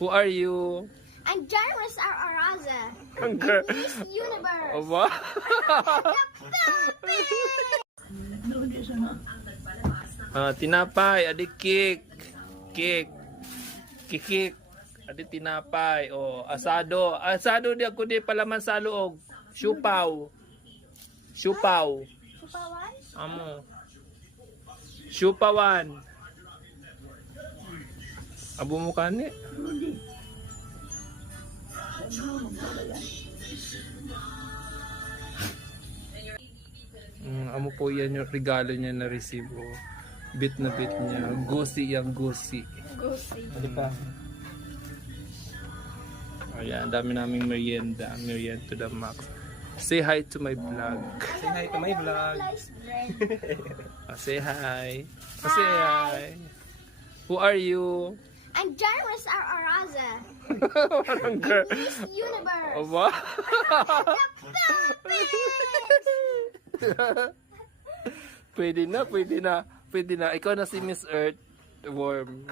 Who are you? I'm Jarvis Araza. Ang girl. Miss Universe. Aba? Tinapay, adik kik. Kik. Kikik. Adik tinapay. Asado. Asado di ako di palaman sa loob. Siupaw. Siupaw. Supawan? Amo. Siupawan. Abo mo kani? Amo po yan yung regalo niya na receive. Bit na bit niya. Gusi yung gusi. Gusi. Ano pa? Ayan, dami naming merienda. Merienda to the max. Say hi to my vlog. Say hi to my vlog. Sliced bread. Say hi. Say hi. Who are you? I'm Jarvis Araza. Parang girl. Miss Universe. Aba? Pwede na, pwede na. Pwede na. Ikaw na si Miss Earth Worm.